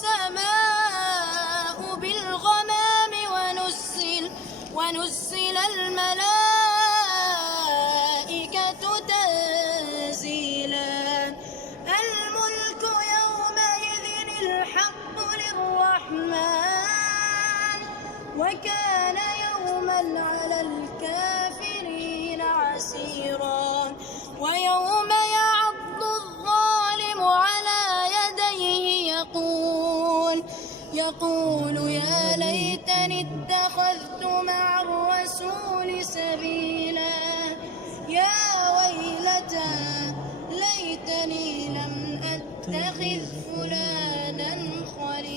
السماء بالغمام ونزل الملائكة تنزيلا الملك يومئذ الحق للرحمن وكان يوما على الكافرين عسيرا ويوم يعض الظالم على يديه يقول يا ليتني اتخذت مع الرسول سبيلا يا ويلتى ليتني لم أتخذ فلانا خليلا.